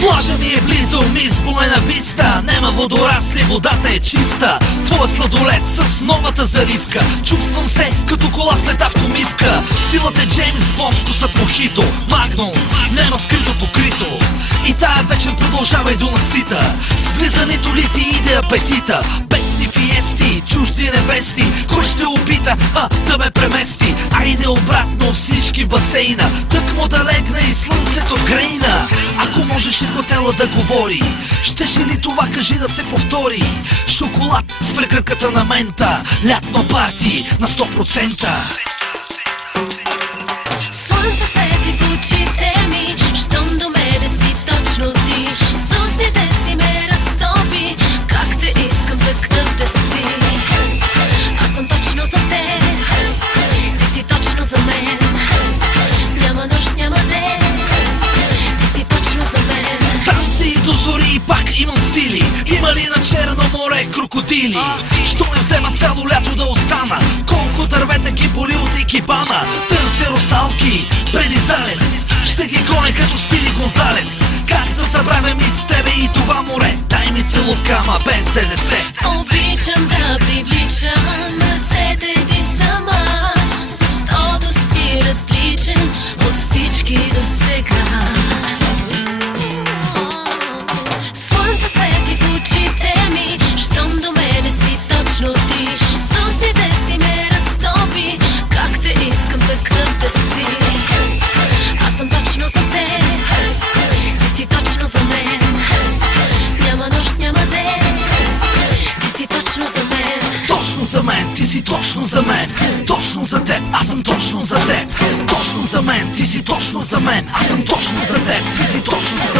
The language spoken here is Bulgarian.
Плажа ми е близо, мис Буена Виста. Нема водорасли, водата е чиста. Твоя сладолет с новата заливка. Чувствам се като кола след автомивка. Стилът е Джеймс Бонд, вкусът мохито. Магнум, нема скрито покрито. И тая вечер продължавай до насита. С близането ли ти иде апетита? Песни, фиести, чужди невести. Кой ще опита да ме премести? Айде обратно всички в басейна. Тък му да легна и слънцето грейна. Ако можеше хотела да говори, щеше ли това, кажи, да се повтори? Шоколад с прекрътката на мента. Лятно парти на 100%. Слънце свети в очите ми, щом до мене си точно ти. С устните си ме разтопи, как те искам такъв да си. Аз съм точно за теб, ти си точно за мен. Няма нощ, няма ден, ти си точно за мен. Танци до зори и пак имам сили. Има ли на Черно море крокодили? Що ме взема цяло лято да остана? Колко дървета ги боли от екибана? Търся русалки преди залез, ще ги гоня като Спиди Гонзалес. Как да забравям и с тебе и това море? Дай ми целувка, ама без ДДС. Обичам да привличам ръцете ти сама, защото си различен от всички до сега. Слънце свети в очите ми, щом до мене си точно ти. С устните си ме разтопи, как те искам такъв да си. Аз съм точно за теб, ти си точно за мен. Няма нощ, няма ден, ти си точно за мен. Точно за мен, ти си точно за мен. Точно за теб, аз съм точно за теб. Точно за мен, ти си точно за мен. Аз съм точно за теб, ти си точно за